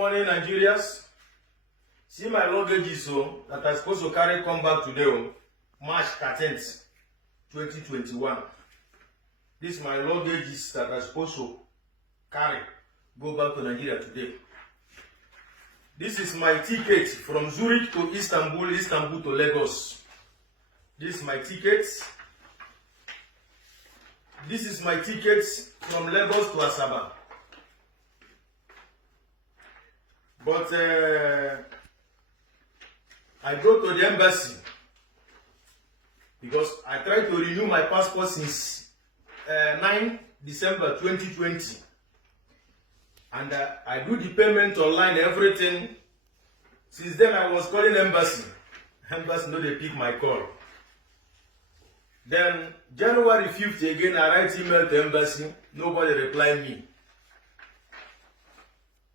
Morning, Nigerians. See my luggage that I'm supposed to carry come back today, March 13th, 2021. This is my luggage that I'm supposed to carry go back to Nigeria today. This is my ticket from Zurich to Istanbul, Istanbul to Lagos. This is my ticket. This is my ticket from Lagos to Asaba. But I go to the embassy because I tried to renew my passport since 9 December 2020. And I do the payment online, everything. Since then, I was calling embassy. Embassy no, they pick my call. Then January 5th again, I write email to embassy. Nobody reply me.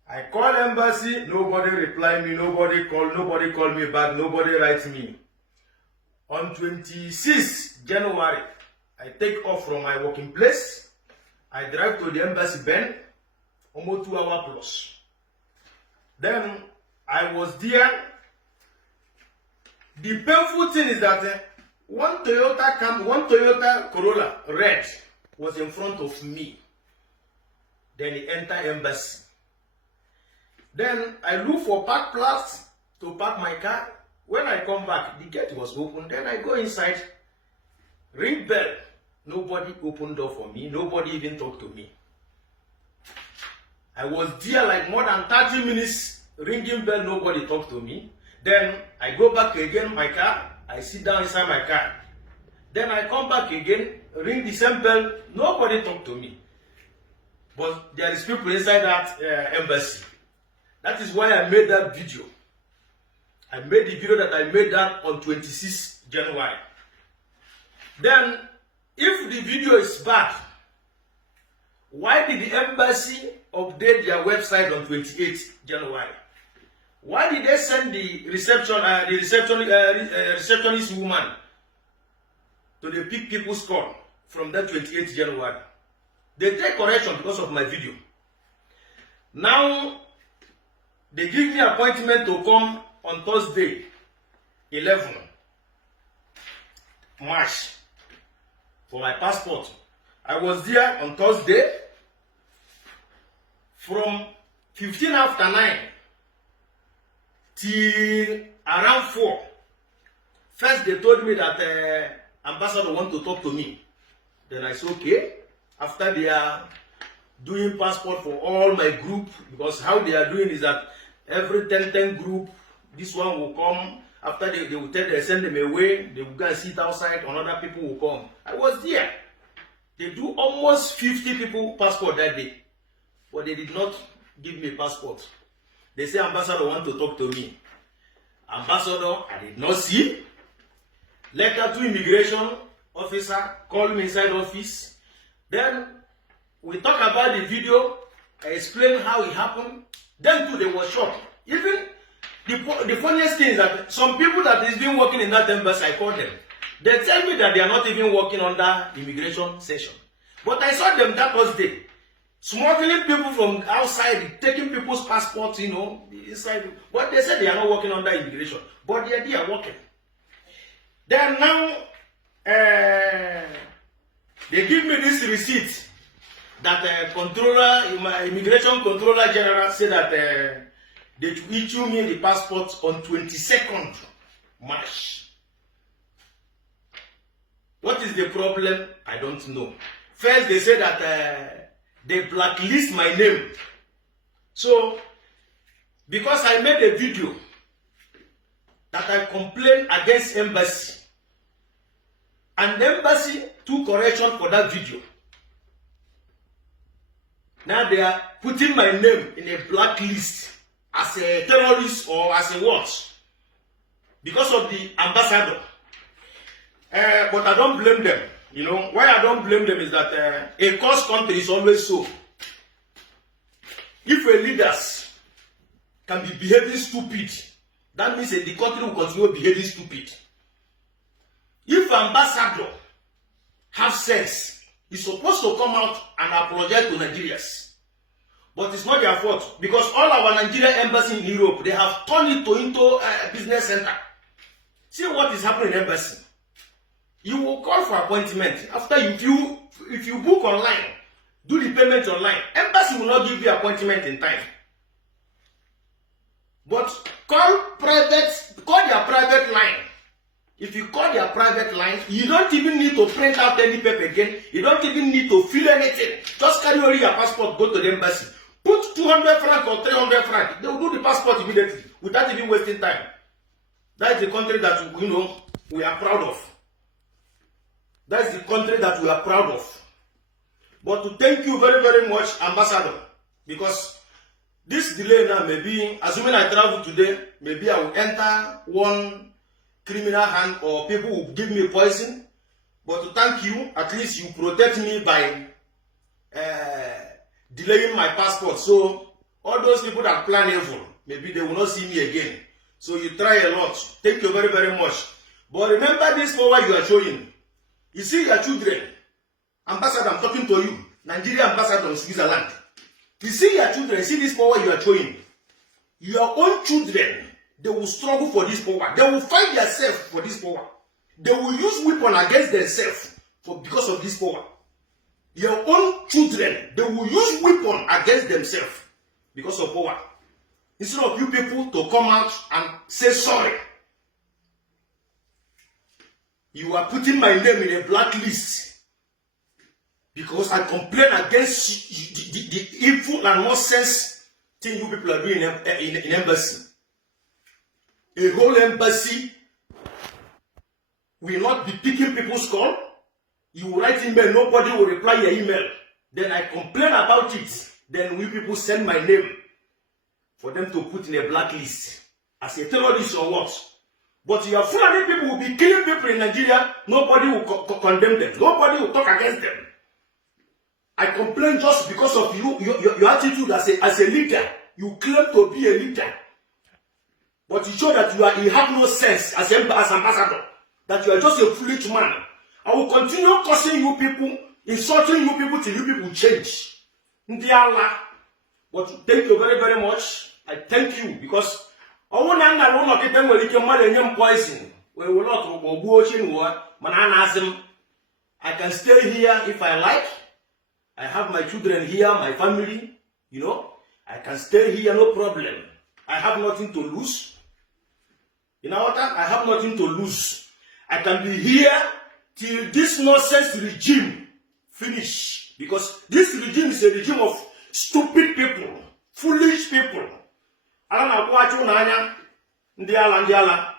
I call embassy, nobody reply me, nobody call me back, nobody write me. On 26th January, I take off from my working place. I drive to the embassy Ben, almost 2 hours plus. Then I was there. The painful thing is that one Toyota Corolla red was in front of me. Then he entered embassy. Then I look for park place to park my car. When I come back, the gate was open. Then I go inside, ring bell. Nobody opened door for me. Nobody even talked to me. I was there like more than 30 minutes, ringing bell. Nobody talked to me. Then I go back again, my car. I sit down inside my car. Then I come back again, ring the same bell. Nobody talked to me. But there is people inside that embassy. That is why I made that video. I made the video that I made that on 26 January. Then, if the video is bad, why did the embassy update their website on 28 January? Why did they send the receptionist woman to the pick people's call from that 28 January? They take correction because of my video. Now, they give me appointment to come on Thursday, 11 March, for my passport. I was there on Thursday from 15 after 9 till around 4. First, they told me that ambassador want to talk to me. Then I said, okay. After they are doing passport for all my group, because how they are doing is that every 10 group, this one will come. After they will send them away, they will go and sit outside, another people will come. I was there. They do almost 50 people passport that day. But they did not give me a passport. They say ambassador want to talk to me. Ambassador, I did not see. Letter to immigration officer, call me inside office. Then we talk about the video. I explain how it happened. Then too, they were shocked. Even the funniest thing is that some people that is been working in that embassy, I call them. They tell me that they are not even working under immigration session. But I saw them that Thursday, smuggling people from outside, taking people's passports, inside. But they said they are not working under immigration. But they are working. Then now, they give me this receipt that immigration controller general said that they issue me the passport on 22nd March. What is the problem? I don't know. First, they say that they blacklist my name. So, because I made a video that I complained against embassy, and the embassy took correction for that video. Now they are putting my name in a blacklist as a terrorist or as a what? Because of the ambassador. But I don't blame them. Why I don't blame them is that a cursed country is always so. If a leaders can be behaving stupid, that means the country will continue behaving stupid. If ambassador have sense, he's supposed to come out and apologize to Nigerians. But it's not their fault because all our Nigerian embassy in Europe, they have turned it into a business center. See what is happening in embassy. You will call for appointment after if you book online, do the payment online. Embassy will not give you appointment in time. But call their private line. If you call their private line, you don't even need to print out any paper again. You don't even need to fill anything. Just carry only your passport, go to the embassy. Put 200 francs or 300 francs. They will do the passport immediately without even wasting time. That is the country that we are proud of. That is the country that we are proud of. But to thank you very, very much, Ambassador, because this delay now maybe, assuming I travel today, maybe I will enter one criminal hand or people will give me poison. But to thank you, at least you protect me by delaying my passport. So all those people that plan evil, maybe they will not see me again. So you try a lot. Thank you very, very much. But remember this power you are showing. You see your children. Ambassador, I'm talking to you. Nigeria ambassador in Switzerland. You see your children, see this power you are showing. Your own children, they will struggle for this power. They will fight themselves for this power. They will use weapon against themselves because of this power. Your own children, they will use weapon against themselves because of power. Instead of you people to come out and say sorry. You are putting my name in a blacklist because I complain against the evil and nonsense thing you people are doing in embassy. A whole embassy will not be picking people's call. You will write email, nobody will reply your email. Then I complain about it. Then we people send my name for them to put in a blacklist as a terrorist or what. But your Fulani people will be killing people in Nigeria. Nobody will condemn them. Nobody will talk against them. I complain just because of your attitude as a leader. You claim to be a leader. But you show that you have no sense as ambassador. That you are just a foolish man. I will continue cursing you people, insulting you people till you people change. But thank you very, very much. I thank you because I can stay here if I like. I have my children here, my family, I can stay here, no problem. I have nothing to lose. You know what? I have nothing to lose. I can be here till this nonsense regime finish. Because this regime is a regime of stupid people, foolish people. I don't know what you know. Ndiala.